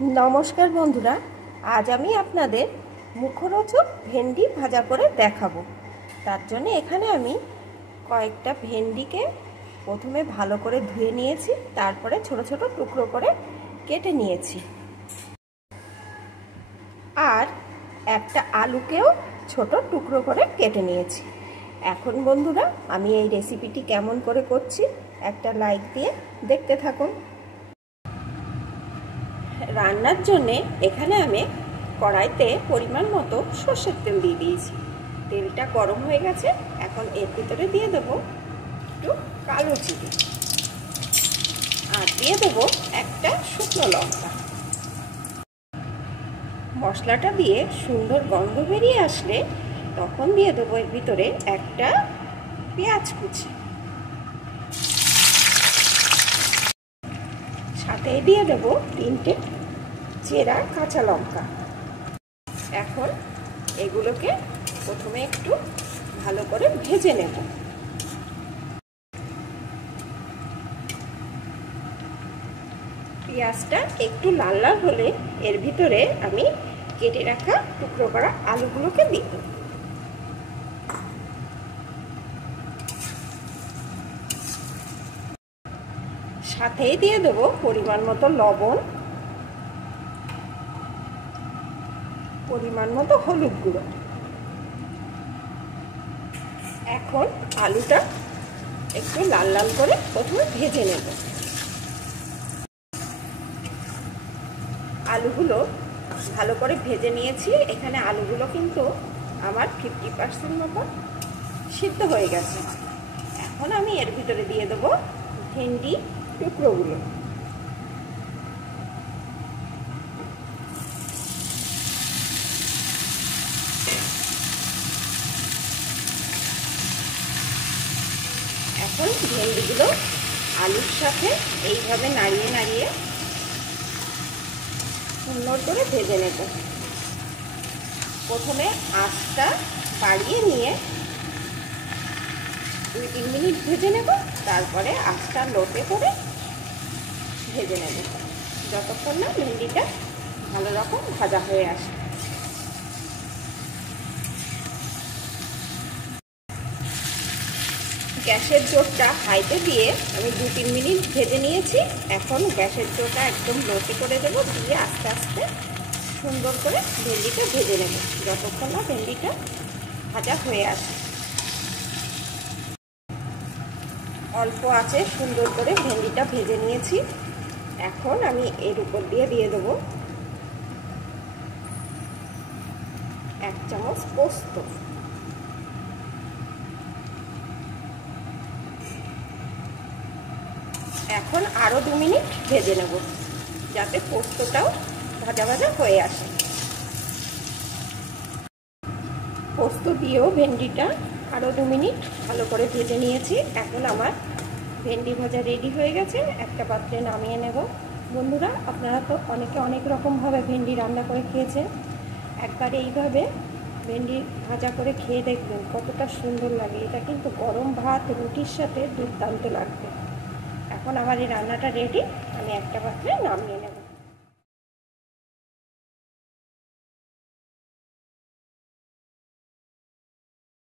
नमस्कार बंधुरा आज आमी आपनादेर मुखरोचक भेंडी भाजा करे देखाबो। तार जोन्नो एखाने आमी कयेकटा भेंडीके प्रथमे भालो करे धुए नियेछि, तारपरे छोटो छोटो टुकरो करे केटे नियेछि आर एकटा आलुकेও छोटो टुकरो करे केटे नियेछि। एखन बंधुरा आमी एई रेसिपिटी केमन करे करछि एकटा लाइक दिए देखते थाकुन। रान्नार जोन्नो एखाने आमी कड़ाईते परिमाण मतो सर्षेर तेल दिए दिएछि। तेलटा गरम हये गेछे, एखन एर भितरे दिए देब एकटु कालो जिरे आर दिए देब एकटा शुकनो लंका। मशलाटा दिए सुंदर गन्ध बेरिये आसले तखन दिए देब एर भितरे एकटा पेंयाज कुचि, साथे दिए देब तीनटे चेरा काँचा लंका। এখন এগুলোকে প্রথমে একটু ভালো করে ভেজে নেব। পেঁয়াজটা একটু লাল লাল হলে এর ভিতরে আমি কেটে রাখা টুকরো করা আলুগুলোকে দিয়ে দেব। সাথেই দিয়ে দেব পরিমাণ মতো লবণ, परिमाण मतो हलुद गुঁড়ো। এখন আলুটা একটু লাল লাল করে প্রথমে ভেজে নেব। আলুগুলো ভালো করে ভেজে নিয়েছি। এখানে আলুগুলো কিন্তু আমার 50% মতো সিদ্ধ হয়ে গেছে। এখন আমি এর ভিতরে দিয়ে দেব ভেন্ডি টুকরোগুলো। এখন ভেন্ডিগুলো আলুর সাথে এইভাবে নাড়িয়ে নাড়িয়ে সুন্দর করে ভেজে নেব। প্রথমে আঁচটা বাড়িয়ে নিয়ে 2-3 মিনিট ভেজে নেব, তারপরে আঁচটা লোতে করে ভেজে নেব যতক্ষণ না ভেন্ডিটা ভালো রকম ভাজা হয়ে আসে। গ্যাসের জোরটা হাইতে দিয়ে আমি 2-3 মিনিট ভেজে নিয়েছি। এখন গ্যাসের জোরটা একদম লোতে করে দেব, দিয়ে আস্তে আস্তে সুন্দর করে ভেন্ডিটা ভেজে নেব যতক্ষণ না ভেন্ডিটা ভাজা হয়ে আসে। অল্প আঁচে সুন্দর করে ভেন্ডিটা ভেজে নিয়েছি। এখন আমি এর উপর দিয়ে দেব 1 চামচ পোস্ত। এখন আরো 2 মিনিট ভেজে নেব যাতে পোস্তটাও ভাজা ভাজা হয়ে আসে। পোস্ত দিয়েও ভেন্ডিটা আরো 2 মিনিট ভালো করে ভেজে নিয়েছি। এখন আমার ভেন্ডি ভাজা রেডি হয়ে গেছে। একটা পাত্রে নামিয়ে নেব। বন্ধুরা আপনারা তো অনেকে অনেক রকমভাবে ভেন্ডি রান্না করে খেয়েছেন, একবার এইভাবে ভেন্ডি ভাজা করে খেয়ে দেখবেন কতটা সুন্দর লাগে। এটা কিন্তু গরম ভাত রুটির সাথে দুর্দান্ত লাগবে। এখন আমার এই রান্নাটা রেডি, আমি একটা পাত্রে নামিয়ে নেব।